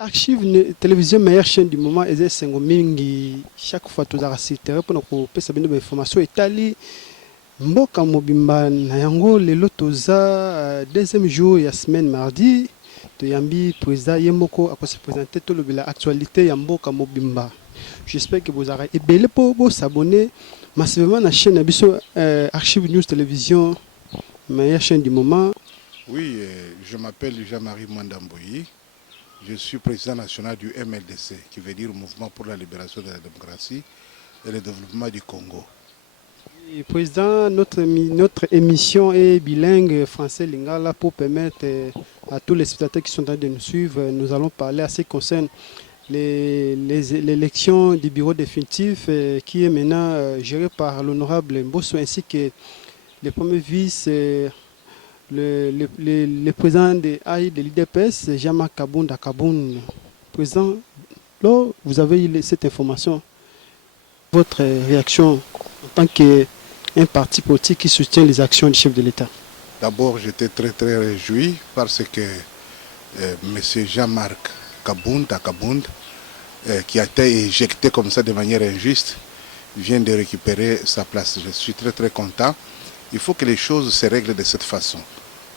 Archive télévision meilleure chaîne du moment et sengo mingi chaque fois tous arasitere pour nous pesa bino information etali mboka mobimba na yango lelo toza deuxième jour ya semaine mardi to yambi président yemoko a se présenter tout le la actualité ya mboka mobimba. J'espère que vous aurez ebele pour s'abonner massivement na chaîne biso Archive News Télévision meilleure chaîne du moment. Oui, je m'appelle Jean-Marie Mwandamboyi. Je suis président national du MLDC, qui veut dire Mouvement pour la libération de la démocratie et le développement du Congo. Et président, notre émission est bilingue français-lingala pour permettre à tous les spectateurs qui sont en train de nous suivre, nous allons parler à ce qui concerne l'élection du bureau définitif qui est maintenant géré par l'honorable Mbosso ainsi que les premiers vice. Le président de l'IDPS, Jean-Marc Kabounda Kaboun. Président, là, vous avez eu cette information. Votre réaction en tant qu'un parti politique qui soutient les actions du chef de l'État? D'abord, j'étais très réjoui parce que M. Jean-Marc Kabounda Kaboun, qui a été éjecté comme ça de manière injuste, vient de récupérer sa place. Je suis très content. Il faut que les choses se règlent de cette façon.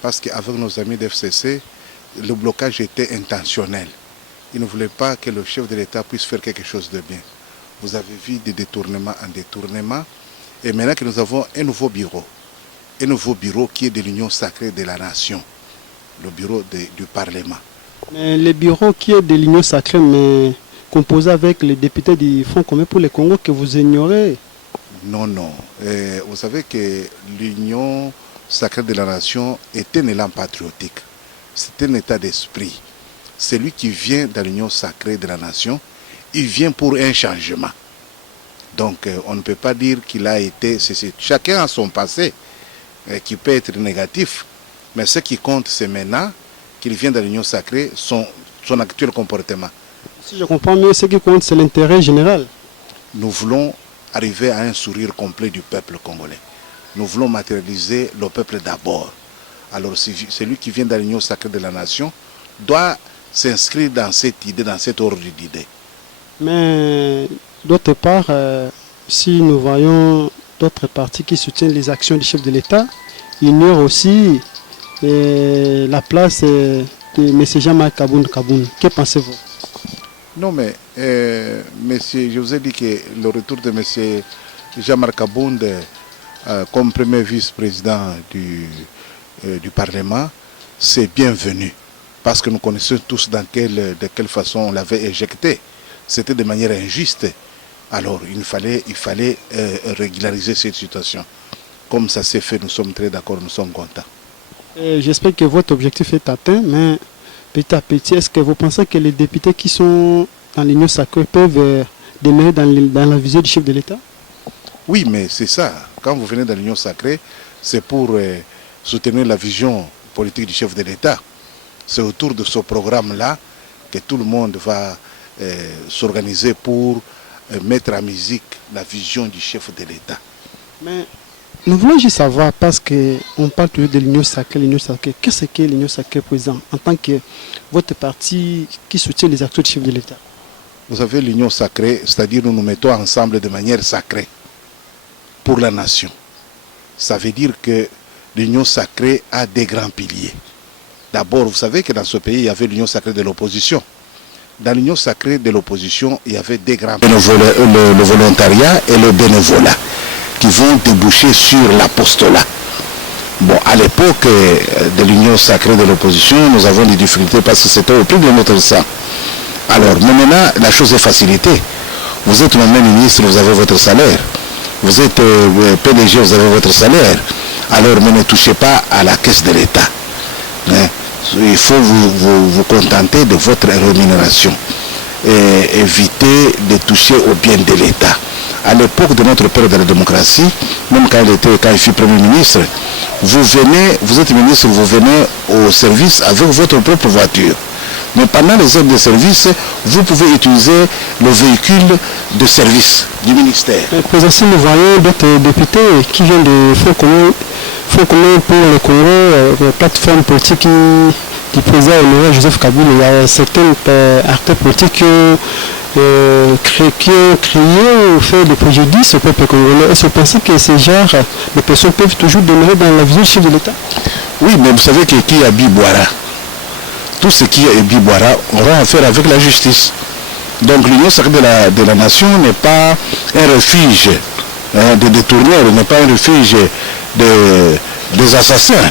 Parce qu'avec nos amis d'FCC, le blocage était intentionnel. Ils ne voulaient pas que le chef de l'État puisse faire quelque chose de bien. Vous avez vu des détournements en détournement. Et maintenant que nous avons un nouveau bureau qui est de l'Union sacrée de la nation, le bureau du Parlement. Mais le bureau qui est de l'Union sacrée, mais composé avec les députés du Front commun pour le Congo que vous ignorez? Non. Vous savez que l'Union sacrée de la nation est un élan patriotique. C'est un état d'esprit. Celui qui vient dans l'Union sacrée de la nation, il vient pour un changement. Donc on ne peut pas dire qu'il a été... Chacun a son passé qui peut être négatif. Mais ce qui compte, c'est maintenant qu'il vient dans l'Union sacrée, son actuel comportement. Si je comprends mieux, ce qui compte, c'est l'intérêt général. Nous voulons arriver à un sourire complet du peuple congolais. Nous voulons matérialiser le peuple d'abord. Alors celui qui vient de l'Union sacrée de la nation doit s'inscrire dans cette idée, dans cet ordre d'idée. Mais d'autre part, si nous voyons d'autres partis qui soutiennent les actions du chef de l'État, il ignore aussi la place de M. Jean-Marc Kaboun. Que pensez-vous? Non, mais monsieur, je vous ai dit que le retour de M. Jean-Marc Kaboun comme premier vice-président du Parlement, c'est bienvenu. Parce que nous connaissons tous de quelle façon on l'avait éjecté. C'était de manière injuste. Alors il fallait régulariser cette situation. Comme ça s'est fait, nous sommes très d'accord, nous sommes contents. J'espère que votre objectif est atteint, mais petit à petit, est-ce que vous pensez que les députés qui sont dans l'Union sacrée peuvent demeurer dans la visée du chef de l'État? Oui, mais c'est ça. Quand vous venez dans l'Union sacrée, c'est pour soutenir la vision politique du chef de l'État. C'est autour de ce programme-là que tout le monde va s'organiser pour mettre en musique la vision du chef de l'État. Mais nous voulons juste savoir, parce qu'on parle toujours de l'Union sacrée, qu'est-ce que l'Union sacrée, président, en tant que votre parti qui soutient les actions du chef de l'État? Vous savez, l'Union sacrée, c'est-à-dire nous nous mettons ensemble de manière sacrée pour la nation. Ça veut dire que l'Union sacrée a des grands piliers. D'abord, vous savez que dans ce pays, il y avait l'Union sacrée de l'opposition. Dans l'Union sacrée de l'opposition, il y avait des grands piliers. Le volontariat et le bénévolat qui vont déboucher sur l'apostolat. Bon, à l'époque de l'Union sacrée de l'opposition, nous avons des difficultés parce que c'était au prix de notre sang. Alors, maintenant, la chose est facilitée. Vous êtes nommé ministre, vous avez votre salaire. Vous êtes PDG, vous avez votre salaire. Alors, ne touchez pas à la caisse de l'État. Il faut vous contenter de votre rémunération et éviter de toucher au bien de l'État. À l'époque de notre père de la démocratie, même quand il fut Premier ministre, vous êtes ministre, vous venez au service avec votre propre voiture. Mais pendant les heures de service, vous pouvez utiliser le véhicule de service du ministère. Président, si nous voyons d'autres députés qui viennent de Front commun pour le Congo, plateforme politique du président honoré Joseph Kabila, il y a certains acteurs politiques qui ont créé ou fait des préjudices au peuple congolais. Est-ce que vous pensez que ces genres de personnes peuvent toujours demeurer dans la vision du chef de l'État? Oui, mais vous savez que qui a Biboara, tout ce qui est Biboara aura affaire avec la justice. Donc l'Union sacrée de la nation n'est pas un refuge de détourneurs, n'est pas un refuge des assassins.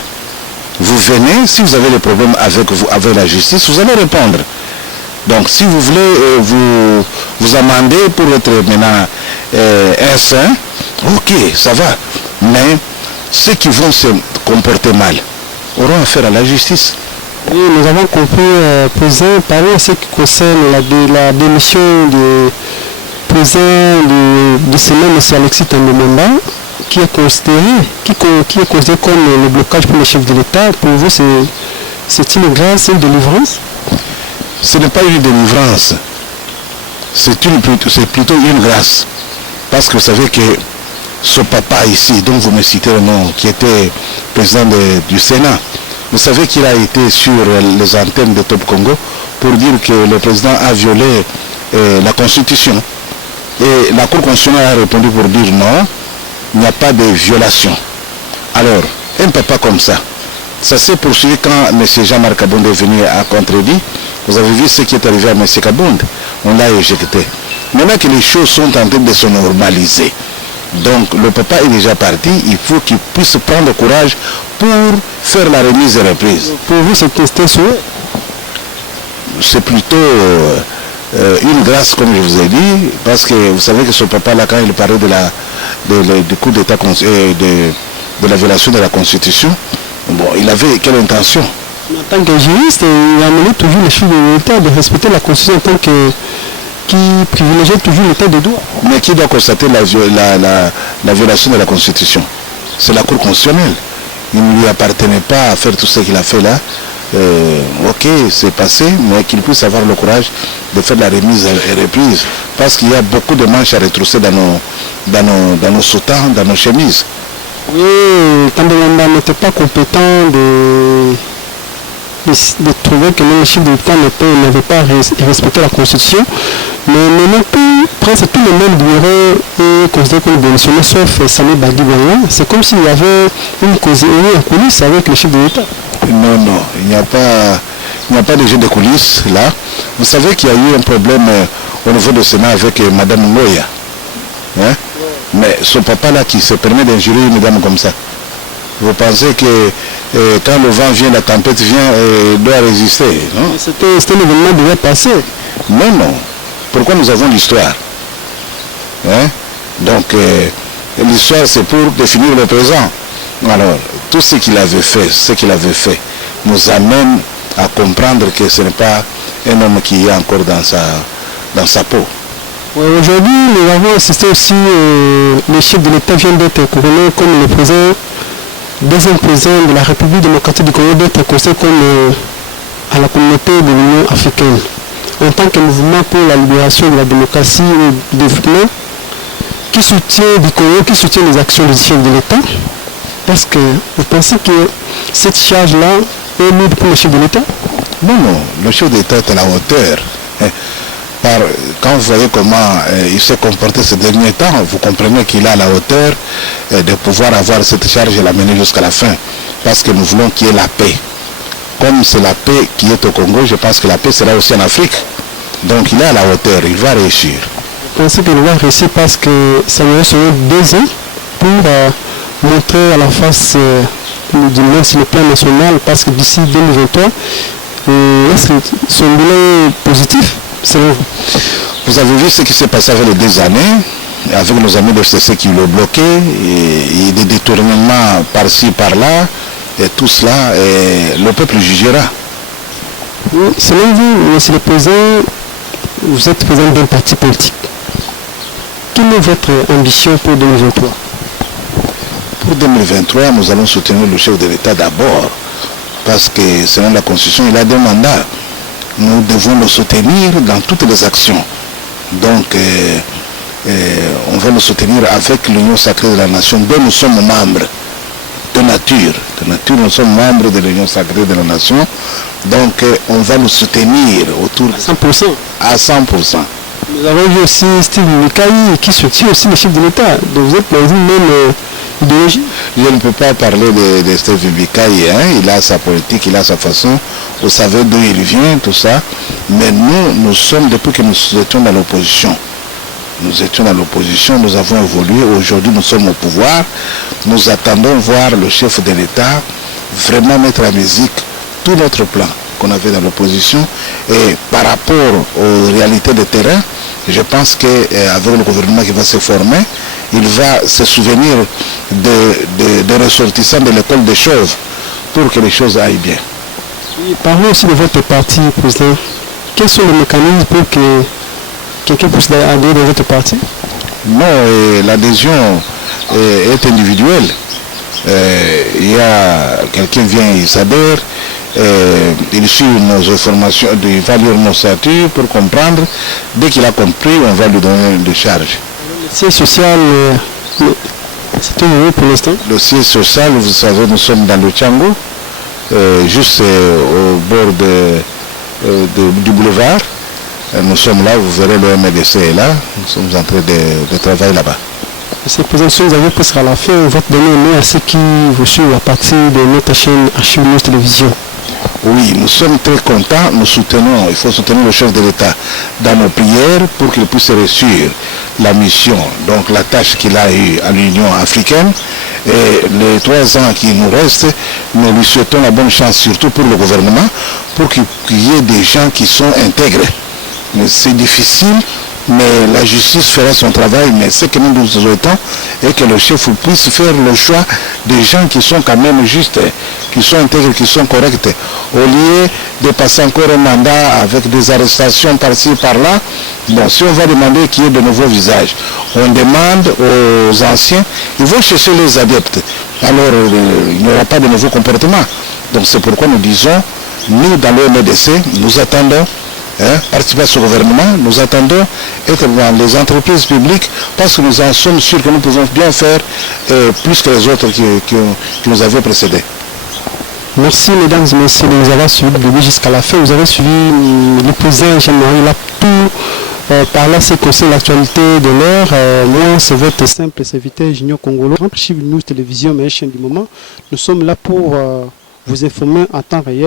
Vous venez, si vous avez des problèmes avec la justice, vous allez répondre. Donc si vous voulez vous amender pour être maintenant un saint, ok, ça va. Mais ceux qui vont se comporter mal auront affaire à la justice. Oui, nous avons compris, président, parlons de ce qui concerne la démission du président du Sénat, M. Alexis Tambemanda, qui est considéré comme le blocage pour le chef de l'État. Pour vous, c'est une grâce, une délivrance? Ce n'est pas une délivrance, c'est plutôt une grâce. Parce que vous savez que ce papa ici, dont vous me citez le nom, qui était président du Sénat, vous savez qu'il a été sur les antennes de Top Congo pour dire que le président a violé la Constitution. Et la Cour constitutionnelle a répondu pour dire non, il n'y a pas de violation. Alors, un papa comme ça s'est poursuivi quand M. Jean-Marc Kabonde est venu à contredit. Vous avez vu ce qui est arrivé à M. Kabonde. On l'a éjecté. Maintenant que les choses sont en train de se normaliser, donc le papa est déjà parti, il faut qu'il puisse prendre courage pour faire la remise et reprise. Pour vous, c'est un souhait? C'est plutôt une grâce, comme je vous ai dit, parce que vous savez que ce papa-là, quand il parlait du coup d'État, de la violation de la Constitution, bon, il avait quelle intention? En tant que juriste, il a amené toujours les chefs de l'État de respecter la Constitution en tant que qui privilégie toujours l'État de droit. Mais qui doit constater la violation de la Constitution? C'est la Cour constitutionnelle. Il ne lui appartenait pas à faire tout ce qu'il a fait là. Ok, c'est passé, mais qu'il puisse avoir le courage de faire la remise et reprise. Parce qu'il y a beaucoup de manches à retrousser dans nos soutans, dans nos chemises. Oui, Tambemanda n'était pas compétent de trouver que le chef de l'État n'avait pas respecté la Constitution, mais non plus presque tous les membres du bureau est considéré comme démissionné, sauf Samé Badibanga. C'est comme s'il y avait une en coulisses avec le chef de l'État. Non, il n'y a pas de jeu de coulisses là. Vous savez qu'il y a eu un problème au niveau du Sénat avec Mme Ngoya. Hein? Mais ce papa-là qui se permet d'injurer une dame comme ça, vous pensez que quand le vent vient, la tempête vient, doit résister, non? C'était un événement qui devait passer. Non. Pourquoi nous avons l'histoire? Hein? Donc, l'histoire, c'est pour définir le présent. Alors, tout ce qu'il avait fait, nous amène à comprendre que ce n'est pas un homme qui est encore dans sa peau. Oui, aujourd'hui, nous avons assisté aussi, le chef de l'État vient d'être couronné comme le deuxième président de la République démocratique du Congo, d'être considéré comme à la communauté de l'Union africaine. En tant que mouvement pour la libération de la démocratie et du développement, qui soutient du Congo, qui soutient les actions du chef de l'État, est-ce que vous pensez que cette charge-là est lourde pour le chef de l'État? Non, le chef de l'État est à la hauteur. Quand vous voyez comment il s'est comporté ces derniers temps, vous comprenez qu'il est à la hauteur de pouvoir avoir cette charge et l'amener jusqu'à la fin. Parce que nous voulons qu'il y ait la paix. Comme c'est la paix qui est au Congo, je pense que la paix sera aussi en Afrique. Donc il est à la hauteur, il va réussir. Vous pensez qu'il va réussir parce que ça nous reste 2 ans pour montrer à la face du monde sur le plan national, parce que d'ici 2023, est-ce que son bilan est positif? Vous avez vu ce qui s'est passé avec les 2 années, avec nos amis de FCC qui l'ont bloqué, et des détournements par-ci, par-là, et tout cela, et le peuple jugera. Selon vous, monsieur le président, vous êtes président d'un parti politique. Quelle est votre ambition pour 2023? Pour 2023, nous allons soutenir le chef de l'État d'abord, parce que selon la Constitution, il a 2 mandats. Nous devons le soutenir dans toutes les actions. Donc, on va le soutenir avec l'Union sacrée de la nation dont nous sommes membres, nature. De nature, nous sommes membres de l'Union sacrée de la nation. Donc, on va nous soutenir autour de 100%. à 100%. Nous avons vu aussi Steve Mikaï qui soutient aussi le chef de l'État. Donc vous êtes dans une même idéologie. Je ne peux pas parler de Steve Mikaï, hein. Il a sa politique, il a sa façon. Vous savez d'où il vient, tout ça. Mais nous sommes, depuis que nous étions dans l'opposition, nous avons évolué. Aujourd'hui, nous sommes au pouvoir. Nous attendons voir le chef de l'État vraiment mettre à musique tout notre plan qu'on avait dans l'opposition. Et par rapport aux réalités de terrain, je pense qu'avec le gouvernement qui va se former, il va se souvenir des ressortissants de l'école des choses pour que les choses aillent bien. Oui, parlons aussi de votre parti, président. Quels sont les mécanismes pour que quelqu'un puisse adhérer dans votre parti? Non, l'adhésion est individuelle. Il y a quelqu'un vient, il s'adhère, il suit nos informations, il va lire nos statuts pour comprendre. Dès qu'il a compris, on va lui donner une décharge. Le siège social, c'est où pour l'instant? Le siège social, vous savez, nous sommes dans le Tchango, juste au bord du boulevard. Nous sommes là, vous verrez le MDC est là, nous sommes en train de travailler là-bas. Cette présentation, nous avons presque à la fin, on va te donner un mot à ceux qui vous suivent à partir de notre chaîne Archives News Télévision. Oui, nous sommes très contents, nous soutenons, il faut soutenir le chef de l'État dans nos prières pour qu'il puisse réussir la mission, donc la tâche qu'il a eue à l'Union africaine. Et les 3 ans qui nous restent, nous lui souhaitons la bonne chance, surtout pour le gouvernement, pour qu'il y ait des gens qui sont intègres. Mais c'est difficile, mais la justice fera son travail. Mais ce que nous souhaitons est que le chef puisse faire le choix des gens qui sont quand même justes, qui sont intègres, qui sont corrects, au lieu de passer encore un mandat avec des arrestations par-ci, par-là. Bon, si on va demander qu'il y ait de nouveaux visages, on demande aux anciens, ils vont chercher les adeptes. Alors, il n'y aura pas de nouveaux comportements. Donc c'est pourquoi nous disons, nous dans le MDC, nous attendons participer à ce gouvernement, nous attendons être dans les entreprises publiques parce que nous en sommes sûrs que nous pouvons bien faire plus que les autres qui nous avaient précédés. Merci mesdames et messieurs de nous avoir suivis du début jusqu'à la fin. Vous avez suivi le président Jean-Marie Laptou par là c'est conseil l'actualité de l'heure. Moi c'est votre simple serviteur Junior Congolo. Archives News Télévision, mais chaîne du moment. Nous sommes là pour vous informer en temps réel.